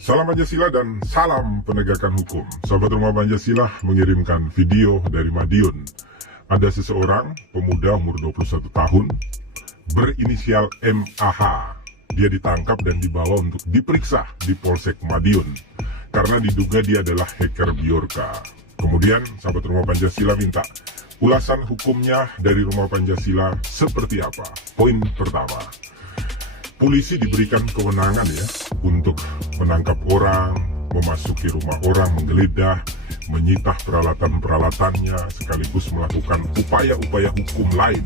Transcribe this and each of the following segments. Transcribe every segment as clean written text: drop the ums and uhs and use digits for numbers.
Salam Pancasila dan salam penegakan hukum. Sahabat Rumah Pancasila mengirimkan video dari Madiun. Ada seseorang, pemuda umur 21 tahun, berinisial MAH. Dia ditangkap dan dibawa untuk diperiksa di Polsek Madiun karena diduga dia adalah hacker Bjorka. Kemudian sahabat Rumah Pancasila minta ulasan hukumnya dari Rumah Pancasila seperti apa. Poin pertama, polisi diberikan kewenangan ya untuk menangkap orang, memasuki rumah orang, menggeledah, menyita peralatan-peralatannya, sekaligus melakukan upaya-upaya hukum lain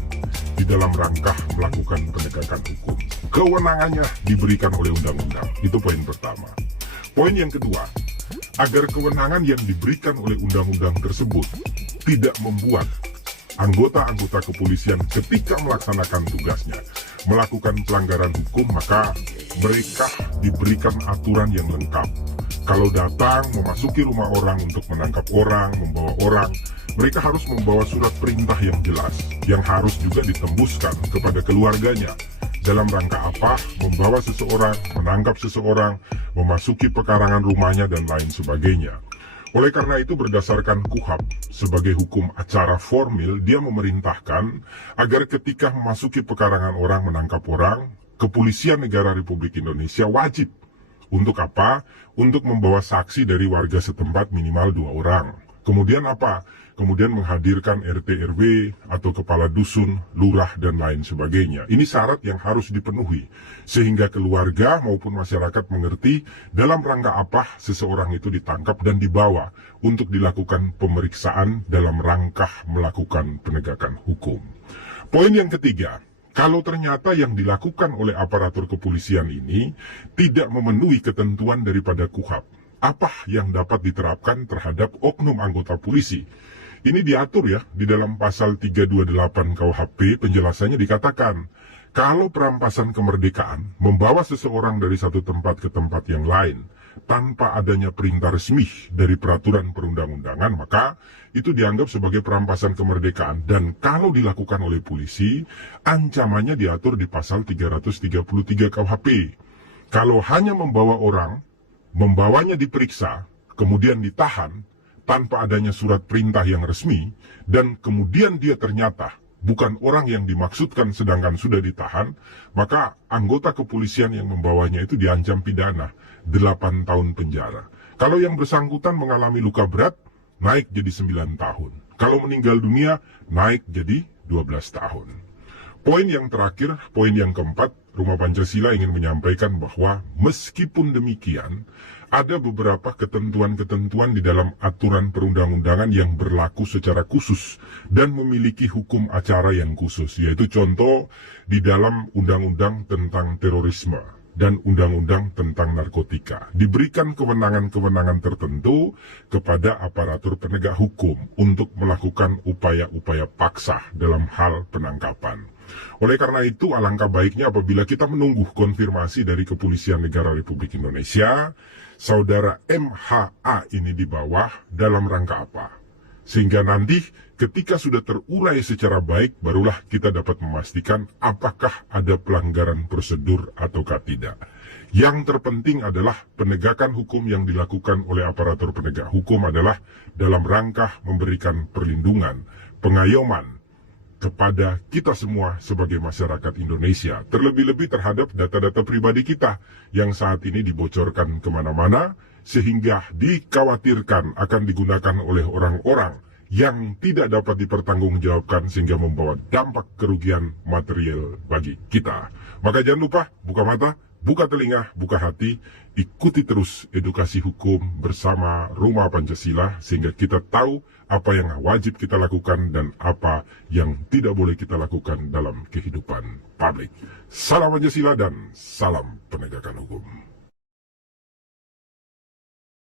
di dalam rangka melakukan penegakan hukum. Kewenangannya diberikan oleh undang-undang. Itu poin pertama. Poin yang kedua, agar kewenangan yang diberikan oleh undang-undang tersebut tidak membuat anggota-anggota kepolisian ketika melaksanakan tugasnya melakukan pelanggaran hukum, maka mereka diberikan aturan yang lengkap. Kalau datang memasuki rumah orang untuk menangkap orang, membawa orang, mereka harus membawa surat perintah yang jelas, yang harus juga ditembuskan kepada keluarganya. Dalam rangka apa? Membawa seseorang, menangkap seseorang, memasuki pekarangan rumahnya, dan lain sebagainya. Oleh karena itu, berdasarkan KUHAP sebagai hukum acara formil, dia memerintahkan agar ketika memasuki pekarangan orang, menangkap orang, Kepolisian Negara Republik Indonesia wajib untuk apa? Untuk membawa saksi dari warga setempat minimal 2 orang. Kemudian apa? Kemudian menghadirkan RT RW atau kepala dusun, lurah, dan lain sebagainya. Ini syarat yang harus dipenuhi sehingga keluarga maupun masyarakat mengerti dalam rangka apa seseorang itu ditangkap dan dibawa untuk dilakukan pemeriksaan dalam rangka melakukan penegakan hukum. Poin yang ketiga, kalau ternyata yang dilakukan oleh aparatur kepolisian ini tidak memenuhi ketentuan daripada KUHAP, apa yang dapat diterapkan terhadap oknum anggota polisi? Ini diatur ya di dalam pasal 328 KUHP. Penjelasannya dikatakan, kalau perampasan kemerdekaan membawa seseorang dari satu tempat ke tempat yang lain tanpa adanya perintah resmi dari peraturan perundang-undangan, maka itu dianggap sebagai perampasan kemerdekaan. Dan kalau dilakukan oleh polisi, ancamannya diatur di pasal 333 KUHP. Kalau hanya membawa orang, membawanya diperiksa, kemudian ditahan, tanpa adanya surat perintah yang resmi, dan kemudian dia ternyata bukan orang yang dimaksudkan sedangkan sudah ditahan, maka anggota kepolisian yang membawanya itu diancam pidana 8 tahun penjara. Kalau yang bersangkutan mengalami luka berat, naik jadi 9 tahun. Kalau meninggal dunia, naik jadi 12 tahun. Poin yang terakhir, poin yang keempat, Rumah Pancasila ingin menyampaikan bahwa meskipun demikian, ada beberapa ketentuan-ketentuan di dalam aturan perundang-undangan yang berlaku secara khusus dan memiliki hukum acara yang khusus, yaitu contoh di dalam Undang-Undang tentang Terorisme dan Undang-Undang tentang Narkotika. Diberikan kewenangan-kewenangan tertentu kepada aparatur penegak hukum untuk melakukan upaya-upaya paksa dalam hal penangkapan. Oleh karena itu, alangkah baiknya apabila kita menunggu konfirmasi dari Kepolisian Negara Republik Indonesia, saudara MHA ini di bawah dalam rangka apa. Sehingga nanti ketika sudah terurai secara baik, barulah kita dapat memastikan apakah ada pelanggaran prosedur ataukah tidak. Yang terpenting adalah penegakan hukum yang dilakukan oleh aparatur penegak hukum adalah dalam rangka memberikan perlindungan, pengayoman kepada kita semua sebagai masyarakat Indonesia, terlebih-lebih terhadap data-data pribadi kita yang saat ini dibocorkan kemana-mana, sehingga dikhawatirkan akan digunakan oleh orang-orang yang tidak dapat dipertanggungjawabkan sehingga membawa dampak kerugian material bagi kita. Maka jangan lupa buka mata, buka telinga, buka hati, ikuti terus edukasi hukum bersama Rumah Pancasila sehingga kita tahu apa yang wajib kita lakukan dan apa yang tidak boleh kita lakukan dalam kehidupan publik. Salam Pancasila dan salam penegakan hukum.